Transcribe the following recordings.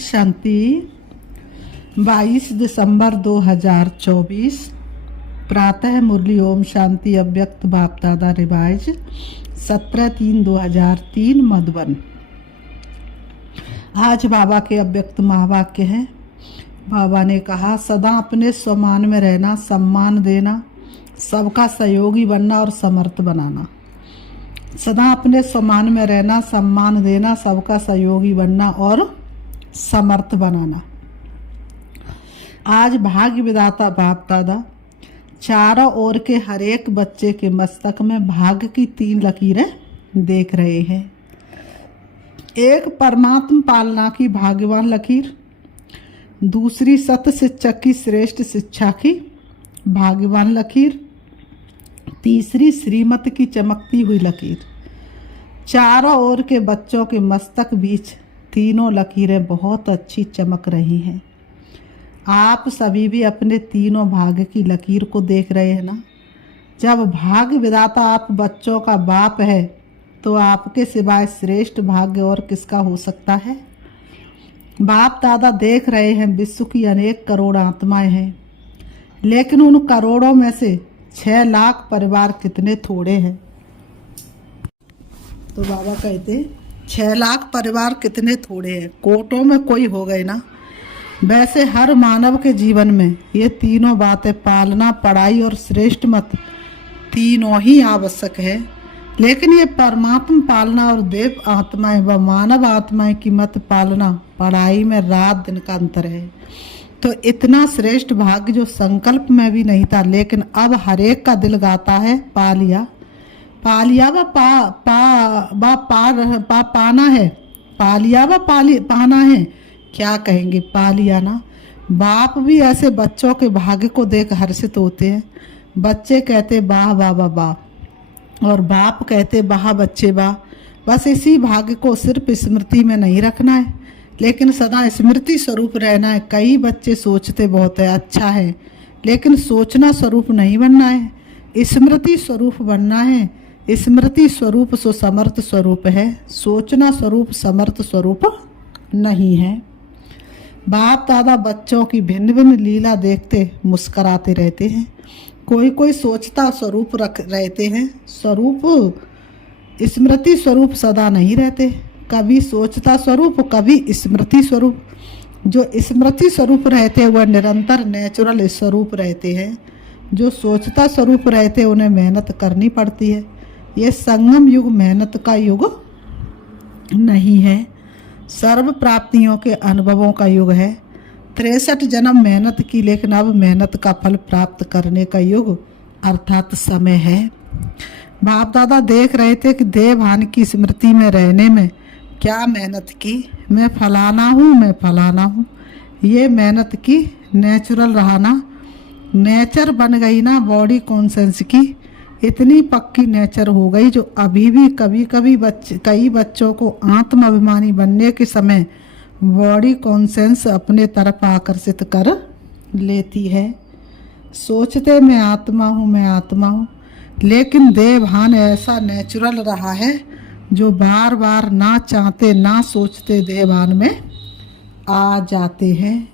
शांति। 22 दिसंबर 2024 प्रातः मुरली ओम शांति अव्यक्त बाप दादा रिवाइज 17/3/2003 मधुबन। आज बाबा के अव्यक्त महावाक्य है। बाबा ने कहा, सदा अपने स्वमान में रहना, सम्मान देना, सबका सहयोगी बनना और समर्थ बनाना। सदा अपने स्वमान में रहना, सम्मान देना, सबका सहयोगी बनना और समर्थ बनाना। आज भाग्य विधाता बाप दादा चारों ओर के हर एक बच्चे के मस्तक में भाग्य की 3 लकीरें देख रहे हैं। एक परमात्मा पालना की भाग्यवान लकीर, दूसरी सत्य शिक्षक की श्रेष्ठ शिक्षा की भाग्यवान लकीर, तीसरी श्रीमत की चमकती हुई लकीर। चारों ओर के बच्चों के मस्तक बीच तीनों लकीरें बहुत अच्छी चमक रही हैं। आप सभी भी अपने तीनों भाग्य की लकीर को देख रहे हैं ना। जब भाग्य विधाता आप बच्चों का बाप है तो आपके सिवाय श्रेष्ठ भाग्य और किसका हो सकता है। बाप दादा देख रहे हैं विश्व की अनेक करोड़ आत्माएं हैं, लेकिन उन करोड़ों में से 6 लाख परिवार कितने थोड़े हैं। तो बाबा कहते 6 लाख परिवार कितने थोड़े हैं, कोटों में कोई हो गए ना। वैसे हर मानव के जीवन में ये तीनों बातें, पालना, पढ़ाई और श्रेष्ठ मत, तीनों ही आवश्यक है। लेकिन ये परमात्मा पालना और देव आत्माएं व मानव आत्माएं की मत पालना, पढ़ाई में रात दिन का अंतर है। तो इतना श्रेष्ठ भाग्य जो संकल्प में भी नहीं था, लेकिन अब हर एक का दिल गाता है, पा लिया। पा लिया व पाना है, पा लिया व पाना है, क्या कहेंगे, पा लिया ना। बाप भी ऐसे बच्चों के भाग्य को देख हर्षित होते हैं। बच्चे कहते वाह वाह वाह वाह, और बाप कहते वाह बच्चे वाह। बस इसी भाग्य को सिर्फ स्मृति में नहीं रखना है, लेकिन सदा स्मृति स्वरूप रहना है। कई बच्चे सोचते बहुत है, अच्छा है, लेकिन सोचना स्वरूप नहीं बनना है, स्मृति स्वरूप बनना है। स्मृति स्वरूप सो समर्थ स्वरूप है, सोचना स्वरूप समर्थ स्वरूप नहीं है। बाप दादा बच्चों की भिन्न भिन्न लीला देखते मुस्कराते रहते हैं। कोई कोई सोचता स्वरूप रख रहते हैं, स्वरूप स्मृति स्वरूप सदा नहीं रहते। कभी सोचता स्वरूप, कभी स्मृति स्वरूप। जो स्मृति स्वरूप रहते हैं वह निरंतर नेचुरल स्वरूप रहते हैं। जो सोचता स्वरूप रहते हैं उन्हें मेहनत करनी पड़ती है। ये संगम युग मेहनत का युग नहीं है, सर्व प्राप्तियों के अनुभवों का युग है। 63 जन्म मेहनत की, लेकिन अब मेहनत का फल प्राप्त करने का युग अर्थात समय है। बाप दादा देख रहे थे कि देवभान की स्मृति में रहने में क्या मेहनत की। मैं फलाना हूँ, मैं फलाना हूँ, ये मेहनत की। नेचुरल रहा ना, नेचर बन गई ना बॉडी कॉन्सेंस की। इतनी पक्की नेचर हो गई जो अभी भी कभी कभी कई बच्चों को आत्म अभिमानी बनने के समय बॉडी कॉन्सेंस अपने तरफ आकर्षित कर लेती है। सोचते मैं आत्मा हूँ, मैं आत्मा हूँ, लेकिन देवभान ऐसा नेचुरल रहा है जो बार बार ना चाहते ना सोचते देवभान में आ जाते हैं।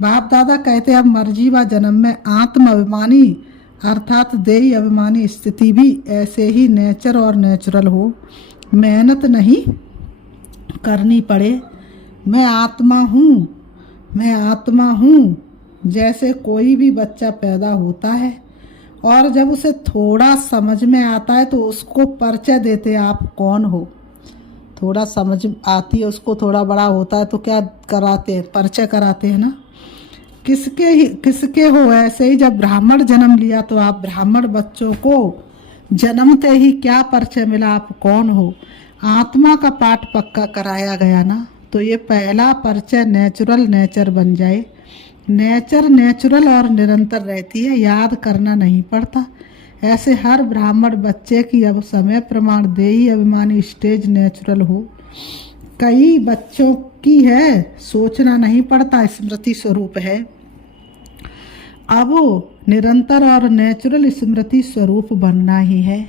बाप दादा कहते अब मर्जी व जन्म में आत्म अभिमानी अर्थात देही अभिमानी स्थिति भी ऐसे ही नेचर और नेचुरल हो, मेहनत नहीं करनी पड़े। मैं आत्मा हूँ, मैं आत्मा हूँ, जैसे कोई भी बच्चा पैदा होता है और जब उसे थोड़ा समझ में आता है तो उसको परिचय देते हैं, आप कौन हो। थोड़ा समझ आती है उसको, थोड़ा बड़ा होता है तो क्या कराते हैं, परिचय कराते हैं ना, किसके हो। ऐसे ही जब ब्राह्मण जन्म लिया तो आप ब्राह्मण बच्चों को जन्मते ही क्या परिचय मिला, आप कौन हो। आत्मा का पाठ पक्का कराया गया ना, तो ये पहला परिचय नेचुरल नेचर बन जाए। नेचर नेचुरल और निरंतर रहती है, याद करना नहीं पड़ता। ऐसे हर ब्राह्मण बच्चे की अब समय प्रमाण देही अभिमानी स्टेज नेचुरल हो। कई बच्चों की है, सोचना नहीं पड़ता, स्मृति स्वरूप है। अब निरंतर और नेचुरल स्मृति स्वरूप बनना ही है।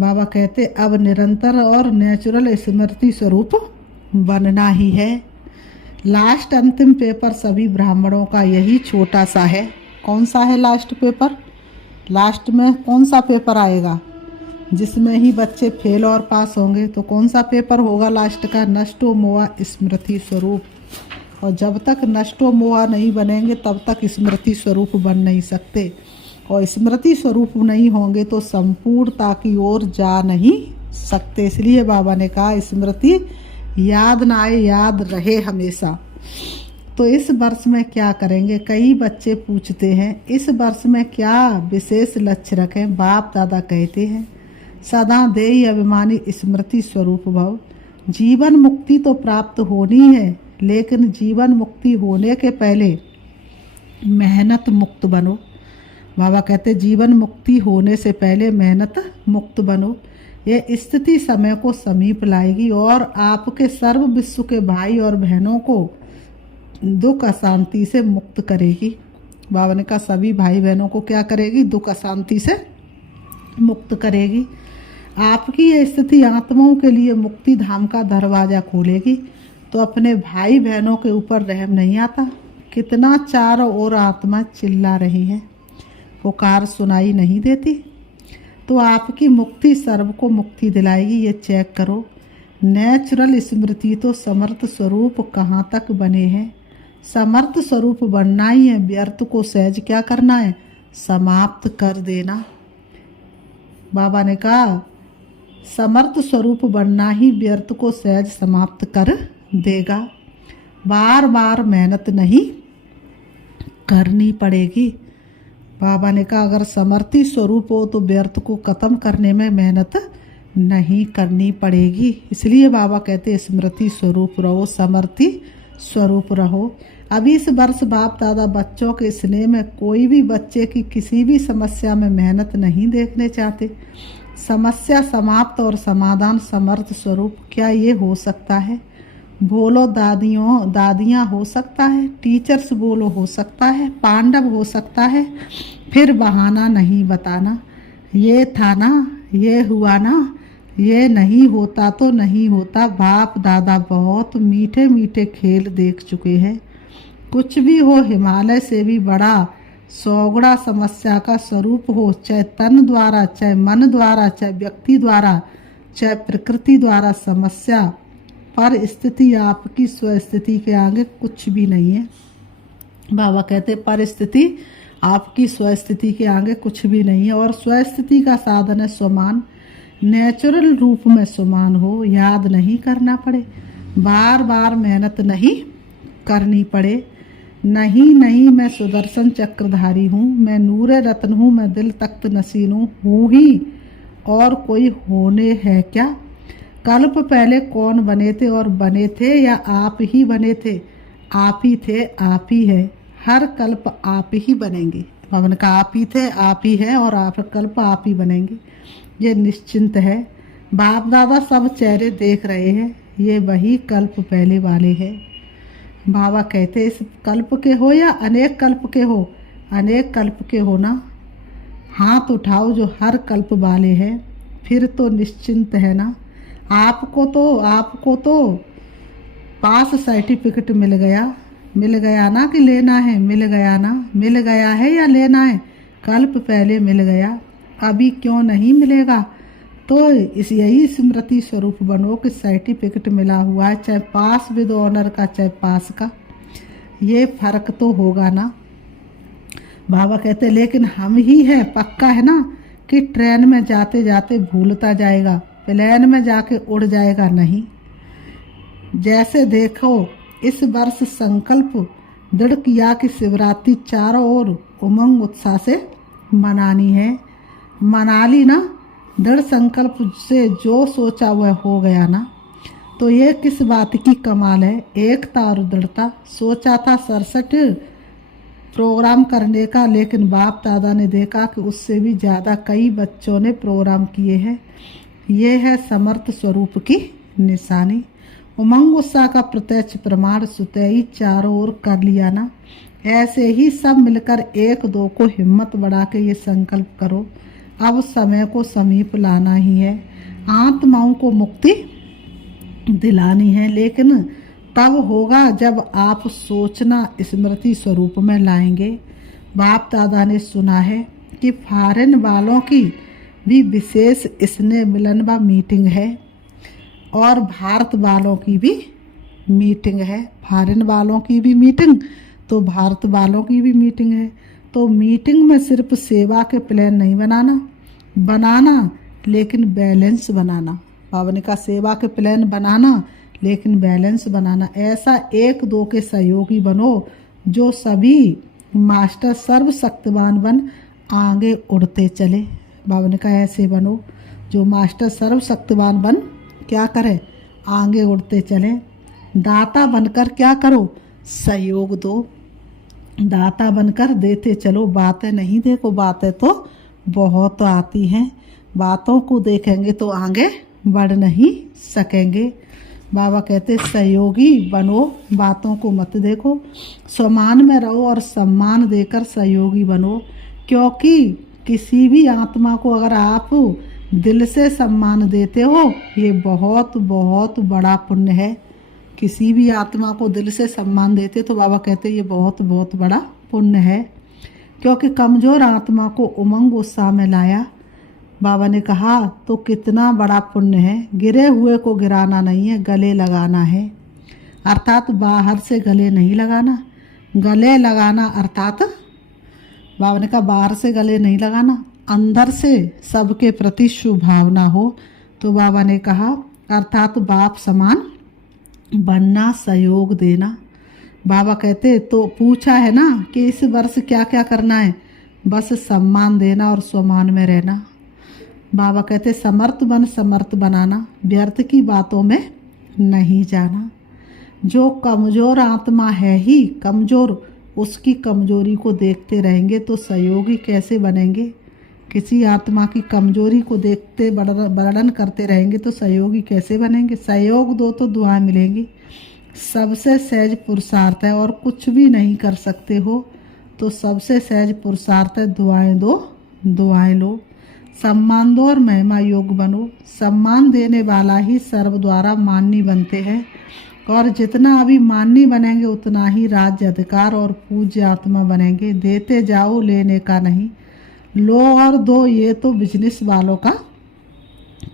बाबा कहते अब निरंतर और नेचुरल स्मृति स्वरूप बनना ही है। लास्ट अंतिम पेपर सभी ब्राह्मणों का यही छोटा सा है। कौन सा है लास्ट पेपर? लास्ट में कौन सा पेपर आएगा जिसमें ही बच्चे फेल और पास होंगे? तो कौन सा पेपर होगा लास्ट का? नष्टो मोहा स्मृति स्वरूप। और जब तक नष्टो मोहा नहीं बनेंगे तब तक स्मृति स्वरूप बन नहीं सकते, और स्मृति स्वरूप नहीं होंगे तो संपूर्णता की ओर जा नहीं सकते। इसलिए बाबा ने कहा स्मृति याद ना आए, याद रहे हमेशा। तो इस वर्ष में क्या करेंगे? कई बच्चे पूछते हैं इस वर्ष में क्या विशेष लक्ष्य रखें? बाप दादा कहते हैं सदा देहि अभिमानी स्मृति स्वरूप भव। जीवन मुक्ति तो प्राप्त होनी है, लेकिन जीवन मुक्ति होने के पहले मेहनत मुक्त बनो। बाबा कहते जीवन मुक्ति होने से पहले मेहनत मुक्त बनो। यह स्थिति समय को समीप लाएगी और आपके सर्व विश्व के भाई और बहनों को दुख अशांति से मुक्त करेगी। बाबा ने कहा सभी भाई बहनों को क्या करेगी? दुख अशांति से मुक्त करेगी। आपकी ये स्थिति आत्माओं के लिए मुक्ति धाम का दरवाज़ा खोलेगी। तो अपने भाई बहनों के ऊपर रहम नहीं आता? कितना चारों ओर आत्मा चिल्ला रही है, पुकार सुनाई नहीं देती? तो आपकी मुक्ति सर्व को मुक्ति दिलाएगी। ये चेक करो, नेचुरल स्मृति तो समर्थ स्वरूप कहाँ तक बने हैं? समर्थ स्वरूप बनना ही है, व्यर्थ को सहज क्या करना है? समाप्त कर देना। बाबा ने कहा समर्थ स्वरूप बनना ही व्यर्थ को सहज समाप्त कर देगा। बार बार मेहनत नहीं करनी पड़ेगी। बाबा ने कहा अगर समर्थी स्वरूप हो तो व्यर्थ को खत्म करने में मेहनत नहीं करनी पड़ेगी। इसलिए बाबा कहते स्मृति स्वरूप रहो, समर्थी स्वरूप रहो। अभी इस वर्ष बाप दादा बच्चों के स्नेह में कोई भी बच्चे की किसी भी समस्या में मेहनत नहीं देखने चाहते। समस्या समाप्त और समाधान समर्थ स्वरूप, क्या ये हो सकता है? बोलो दादियाँ हो सकता है, टीचर्स बोलो हो सकता है, पांडव हो सकता है। फिर बहाना नहीं बताना, ये था ना, ये हुआ ना, ये नहीं होता तो नहीं होता। बाप दादा बहुत मीठे मीठे खेल देख चुके हैं। कुछ भी हो, हिमालय से भी बड़ा सौगड़ा समस्या का स्वरूप हो, चाहे तन द्वारा, चाहे मन द्वारा, चाहे व्यक्ति द्वारा, चाहे प्रकृति द्वारा, समस्या पर स्थिति आपकी स्वस्थिति के आगे कुछ भी नहीं है। बाबा कहते परिस्थिति आपकी स्वस्थिति के आगे कुछ भी नहीं है। और स्वस्थिति का साधन है स्वमान। नेचुरल रूप में स्वमान हो, याद नहीं करना पड़े, बार बार मेहनत नहीं करनी पड़े। नहीं मैं सुदर्शन चक्रधारी हूँ, मैं नूरे रत्न हूँ, मैं दिल तख्त नसीन हूँ ही, और कोई होने है क्या? कल्प पहले कौन बने थे और बने थे या आप ही बने थे? आप ही थे, आप ही है। हर कल्प आप ही बनेंगे। भवन का आप ही थे, आप ही है, और आप कल्प आप ही बनेंगे। ये निश्चिंत है। बाप दादा सब चेहरे देख रहे हैं, ये वही कल्प पहले वाले हैं। बाबा कहते इस कल्प के हो या अनेक कल्प के हो? अनेक कल्प के हो ना? हाथ उठाओ जो हर कल्प वाले हैं, फिर तो निश्चिंत है ना। आपको तो पास सर्टिफिकेट मिल गया ना कि लेना है? मिल गया ना? मिल गया है या लेना है? कल्प पहले मिल गया, अभी क्यों नहीं मिलेगा? तो यही स्मृति स्वरूप बनो कि सर्टिफिकेट मिला हुआ है, चाहे पास विद ऑनर का, चाहे पास का। ये फर्क तो होगा ना। बाबा कहते लेकिन हम ही है, पक्का है ना कि ट्रेन में जाते जाते भूलता जाएगा, प्लेन में जाके उड़ जाएगा? नहीं। जैसे देखो इस वर्ष संकल्प दृढ़ किया कि शिवरात्रि चारों ओर उमंग उत्साह से मनानी है। मना ली ना? दृढ़ संकल्प से जो सोचा वह हो गया ना। तो ये किस बात की कमाल है? एकता और दृढ़ता। सोचा था 67 प्रोग्राम करने का, लेकिन बाप दादा ने देखा कि उससे भी ज़्यादा कई बच्चों ने प्रोग्राम किए हैं। ये है समर्थ स्वरूप की निशानी। उमंग उत्साह का प्रत्यक्ष प्रमाण सुतई चारों ओर कर लिया ना। ऐसे ही सब मिलकर एक दो को हिम्मत बढ़ा के ये संकल्प करो, अब समय को समीप लाना ही है। आत्माओं को मुक्ति दिलानी है, लेकिन तब होगा जब आप सोचना स्मृति स्वरूप में लाएंगे। बाप दादा ने सुना है कि फॉरेन वालों की भी विशेष स्नेह मिलन व मीटिंग है और भारत वालों की भी मीटिंग है। फॉरेन वालों की भी मीटिंग तो भारत वालों की भी मीटिंग है। तो मीटिंग में सिर्फ सेवा के प्लान नहीं बनाना लेकिन बैलेंस बनाना। बाबा ने कहा सेवा के प्लान बनाना लेकिन बैलेंस बनाना। ऐसा एक दो के सहयोगी बनो जो सभी मास्टर सर्वशक्तिमान बन आगे उड़ते चले। बाबा ने कहा ऐसे बनो जो मास्टर सर्वशक्तिमान बन क्या करे, आगे उड़ते चले। दाता बनकर क्या करो, सहयोग दो। दाता बनकर देते चलो। बातें नहीं देखो, बातें तो बहुत आती हैं, बातों को देखेंगे तो आगे बढ़ नहीं सकेंगे। बाबा कहते सहयोगी बनो, बातों को मत देखो, सम्मान में रहो और सम्मान देकर सहयोगी बनो। क्योंकि किसी भी आत्मा को अगर आप दिल से सम्मान देते हो ये बहुत बहुत बड़ा पुण्य है। किसी भी आत्मा को दिल से सम्मान देते तो बाबा कहते ये बहुत बहुत बड़ा पुण्य है। क्योंकि कमज़ोर आत्मा को उमंग उत्साह में लाया। बाबा ने कहा तो कितना बड़ा पुण्य है। गिरे हुए को गिराना नहीं है, गले लगाना है। अर्थात बाहर से गले नहीं लगाना, गले लगाना अर्थात बाबा ने कहा बाहर से गले नहीं लगाना, अंदर से सबके प्रति शुभ भावना हो। तो बाबा ने कहा अर्थात बाप समान बनना, सहयोग देना। बाबा कहते तो पूछा है ना कि इस वर्ष क्या क्या करना है, बस सम्मान देना और स्वमान में रहना। बाबा कहते समर्थ बन, समर्थ बनाना, व्यर्थ की बातों में नहीं जाना। जो कमज़ोर आत्मा है ही कमज़ोर, उसकी कमज़ोरी को देखते रहेंगे तो सहयोगी कैसे बनेंगे। किसी आत्मा की कमज़ोरी को देखते वर्णन करते रहेंगे तो सहयोगी कैसे बनेंगे। सहयोग दो तो दुआएं मिलेंगी। सबसे सहज पुरुषार्थ है और कुछ भी नहीं कर सकते हो तो सबसे सहज पुरुषार्थ है दुआएं दो, दुआएं लो। सम्मान दो और महिमा योग बनो। सम्मान देने वाला ही सर्व द्वारा मान्य बनते हैं और जितना अभी मान्य बनेंगे उतना ही राज्य अधिकार और पूज्य आत्मा बनेंगे। देते जाओ, लेने का नहीं। लो और दो ये तो बिजनेस वालों का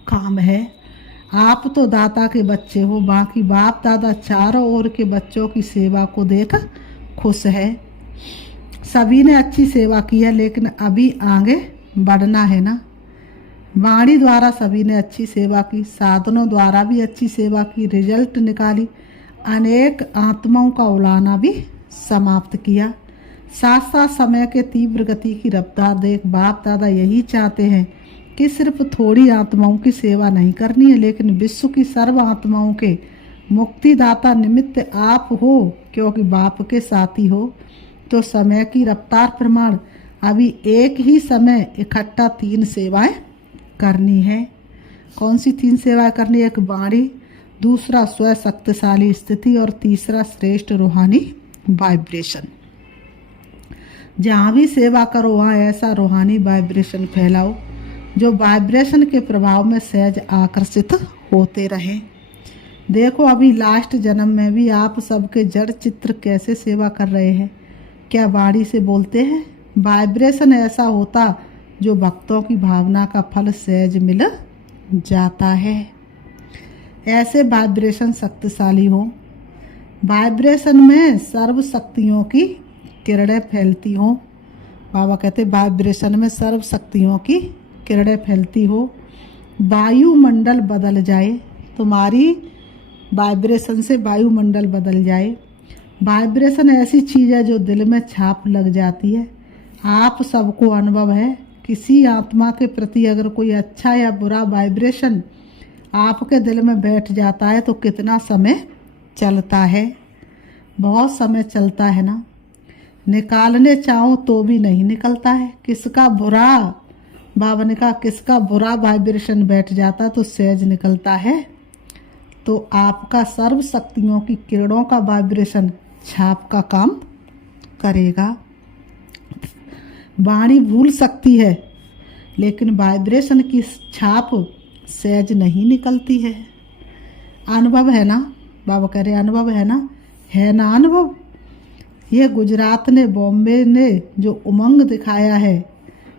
काम है। आप तो दाता के बच्चे हो, बाकी बाप दादा चारों ओर के बच्चों की सेवा को देख खुश है। सभी ने अच्छी सेवा की है लेकिन अभी आगे बढ़ना है ना। वाणी द्वारा सभी ने अच्छी सेवा की, साधनों द्वारा भी अच्छी सेवा की, रिजल्ट निकाली। अनेक आत्माओं का उड़ाना भी समाप्त किया। साथ साथ समय के तीव्र गति की रफ्तार देख बाप दादा यही चाहते हैं कि सिर्फ थोड़ी आत्माओं की सेवा नहीं करनी है लेकिन विश्व की सर्व आत्माओं के मुक्तिदाता निमित्त आप हो। क्योंकि बाप के साथी हो तो समय की रफ्तार प्रमाण अभी एक ही समय इकट्ठा 3 सेवाएं करनी है। कौन सी 3 सेवाएं करनी है? एक वाणी, दूसरा स्व शक्तिशाली स्थिति और तीसरा श्रेष्ठ रूहानी वाइब्रेशन। जहाँ भी सेवा करो वहाँ ऐसा रूहानी वाइब्रेशन फैलाओ जो वाइब्रेशन के प्रभाव में सहज आकर्षित होते रहें। देखो अभी लास्ट जन्म में भी आप सबके जड़ चित्र कैसे सेवा कर रहे हैं। क्या वाणी से बोलते हैं? वाइब्रेशन ऐसा होता जो भक्तों की भावना का फल सहज मिल जाता है। ऐसे वाइब्रेशन शक्तिशाली हो। वाइब्रेशन में सर्व शक्तियों की किरणें फैलती हो। बाबा कहते वाइब्रेशन में सर्व शक्तियों की किरणें फैलती हो। वायुमंडल बदल जाए, तुम्हारी वाइब्रेशन से वायुमंडल बदल जाए। वाइब्रेशन ऐसी चीज़ है जो दिल में छाप लग जाती है। आप सबको अनुभव है, किसी आत्मा के प्रति अगर कोई अच्छा या बुरा वाइब्रेशन आपके दिल में बैठ जाता है तो कितना समय चलता है? बहुत समय चलता है ना। निकालने चाहो तो भी नहीं निकलता है। किसका बुरा, बाबा ने कहा किसका बुरा वाइब्रेशन बैठ जाता तो सहज निकलता है। तो आपका सर्व शक्तियों की किरणों का वाइब्रेशन छाप का काम करेगा। वाणी भूल सकती है लेकिन वाइब्रेशन की छाप सहज नहीं निकलती है। अनुभव है ना। बाबा कह रहे अनुभव है ना अनुभव। ये गुजरात ने बॉम्बे ने जो उमंग दिखाया है,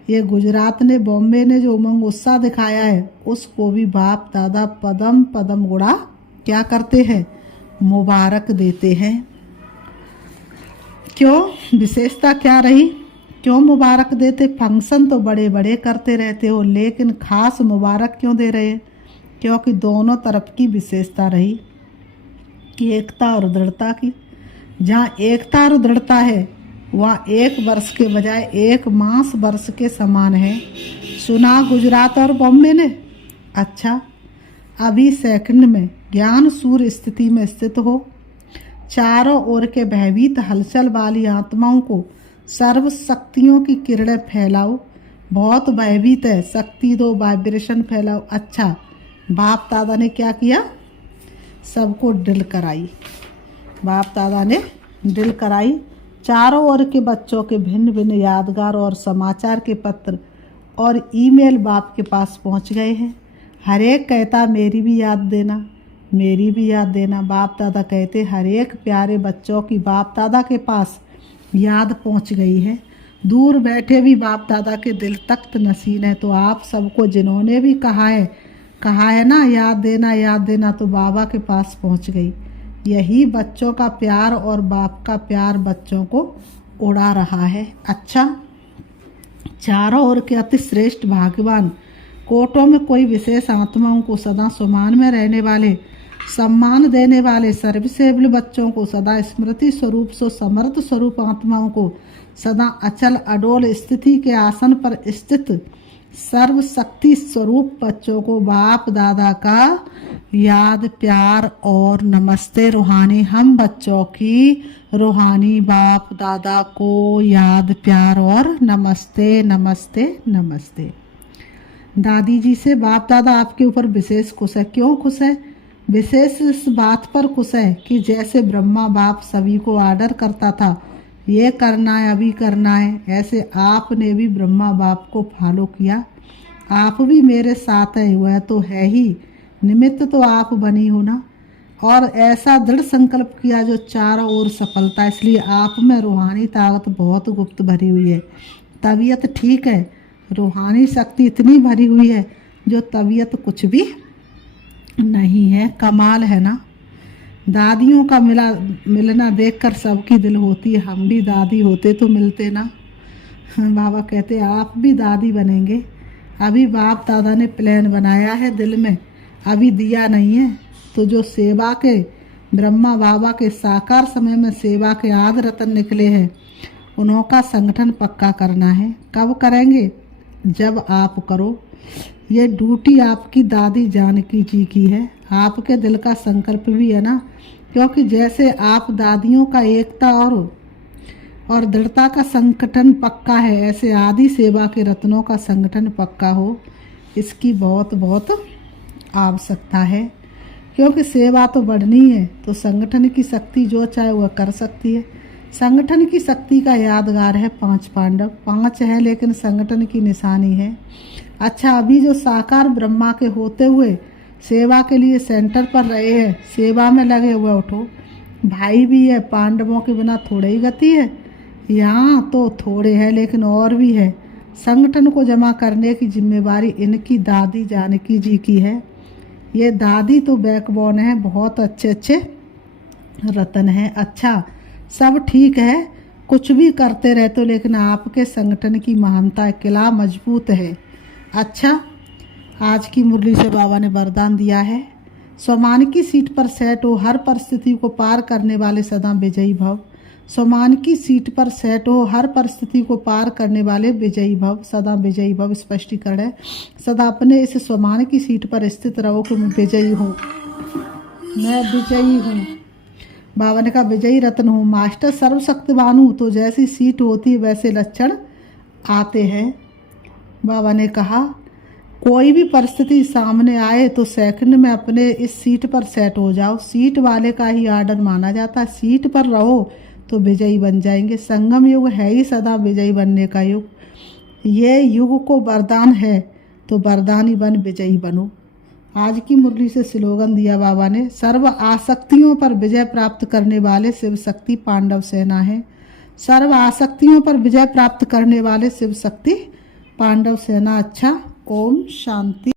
ये गुजरात ने बॉम्बे ने जो उमंग उत्साह दिखाया है, उसको भी बाप दादा पदम पदम गुड़ा क्या करते हैं, मुबारक देते हैं। क्यों, विशेषता क्या रही, क्यों मुबारक देते? फंक्शन तो बड़े बड़े करते रहते हो, लेकिन खास मुबारक क्यों दे रहे हैं? क्योंकि दोनों तरफ की विशेषता रही, एकता और दृढ़ता की। जहाँ एकता और दृढ़ता है वहाँ 1 वर्ष के बजाय 1 मास वर्ष के समान है। सुना गुजरात और बॉम्बे ने। अच्छा, अभी सेकंड में ज्ञान सूर्य स्थिति में स्थित हो, चारों ओर के भयभीत हलचल वाली आत्माओं को सर्व शक्तियों की किरणें फैलाओ। बहुत भयभीत है, शक्ति दो, वाइब्रेशन फैलाओ। अच्छा, बाप दादा ने क्या किया, सबको ड्रिल कराई। बाप दादा ने ड्रिल कराई। चारों ओर के बच्चों के भिन्न भिन्न यादगार और समाचार के पत्र और ईमेल बाप के पास पहुंच गए हैं। हर एक कहता मेरी भी याद देना, मेरी भी याद देना। बाप दादा कहते हर एक प्यारे बच्चों की बाप दादा के पास याद पहुंच गई है। दूर बैठे भी बाप दादा के दिल तख्त नसीन है। तो आप सबको जिन्होंने भी कहा है ना याद देना, तो बाबा के पास पहुंच गई। यही बच्चों का प्यार और बाप का प्यार बच्चों को उड़ा रहा है। अच्छा, चारों ओर के अति श्रेष्ठ भाग्यवान कोटों में कोई विशेष आत्माओं को सदा सुमान में रहने वाले, सम्मान देने वाले सर्विसेबल बच्चों को, सदा स्मृति स्वरूप सो समर्थ स्वरूप आत्माओं को, सदा अचल अडोल स्थिति के आसन पर स्थित सर्व शक्ति स्वरूप बच्चों को बाप दादा का याद प्यार और नमस्ते। रूहानी हम बच्चों की रूहानी बाप दादा को याद प्यार और नमस्ते नमस्ते नमस्ते। दादी जी से बाप दादा आपके ऊपर विशेष खुश है। क्यों खुश है? विशेष इस बात पर खुश है कि जैसे ब्रह्मा बाप सभी को आर्डर करता था, ये करना है अभी करना है, ऐसे आपने भी ब्रह्मा बाप को फॉलो किया। आप भी मेरे साथ है, वह तो है ही, निमित्त तो आप बनी हो ना। और ऐसा दृढ़ संकल्प किया जो चारों ओर सफलता। इसलिए आप में रूहानी ताकत बहुत गुप्त भरी हुई है। तबीयत ठीक है, रूहानी शक्ति इतनी भरी हुई है जो तबीयत कुछ भी नहीं है। कमाल है ना। दादियों का मिलना देखकर सबकी दिल होती है। हम भी दादी होते तो मिलते ना। बाबा कहते आप भी दादी बनेंगे। अभी बाप दादा ने प्लान बनाया है दिल में, अभी दिया नहीं है। तो जो सेवा के ब्रह्मा बाबा के साकार समय में सेवा के आद रतन निकले हैं, उनका संगठन पक्का करना है। कब करेंगे? जब आप करो। ये ड्यूटी आपकी दादी जानकी जी की है। आपके दिल का संकल्प भी है ना, क्योंकि जैसे आप दादियों का एकता और दृढ़ता का संगठन पक्का है, ऐसे आदि सेवा के रत्नों का संगठन पक्का हो, इसकी बहुत बहुत आवश्यकता है। क्योंकि सेवा तो बढ़नी है, तो संगठन की शक्ति जो चाहे वह कर सकती है। संगठन की शक्ति का यादगार है 5 पांडव। 5 है लेकिन संगठन की निशानी है। अच्छा, अभी जो साकार ब्रह्मा के होते हुए सेवा के लिए सेंटर पर रहे हैं, सेवा में लगे हुए, उठो। भाई भी है, पांडवों के बिना थोड़े ही गति है। यहाँ तो थोड़े हैं लेकिन और भी है। संगठन को जमा करने की जिम्मेवारी इनकी दादी जानकी जी की है। ये दादी तो बैकबोन है, बहुत अच्छे अच्छे रतन हैं। अच्छा, सब ठीक है, कुछ भी करते रहते हो, लेकिन आपके संगठन की महानता किला मजबूत है। अच्छा, आज की मुरली से बाबा ने वरदान दिया है, स्वमान की सीट पर सेट हो, हर परिस्थिति को पार करने वाले सदा विजयी भव। स्वमान की सीट पर सेट हो, हर परिस्थिति को पार करने वाले विजयी भव, सदा विजयी भव। स्पष्टीकरण है, सदा अपने इस स्वमान की सीट पर स्थित रहो कि मैं विजयी हूँ, मैं विजयी हूँ। बाबा ने कहा विजयी रत्न हूँ, मास्टर सर्वशक्तिवान हूँ। तो जैसी सीट होती है वैसे लक्षण आते हैं। बाबा ने कहा कोई भी परिस्थिति सामने आए तो सेकंड में अपने इस सीट पर सेट हो जाओ। सीट वाले का ही आर्डर माना जाता है। सीट पर रहो तो विजयी बन जाएंगे। संगम युग है ही सदा विजयी बनने का युग। ये युग को वरदान है, तो वरदानी बन विजयी बनो। आज की मुरली से स्लोगन दिया बाबा ने, सर्व आसक्तियों पर विजय प्राप्त करने वाले शिव शक्ति पांडव सेना है। सर्व आसक्तियों पर विजय प्राप्त करने वाले शिव शक्ति पांडव सेना। अच्छा, ओम शांति।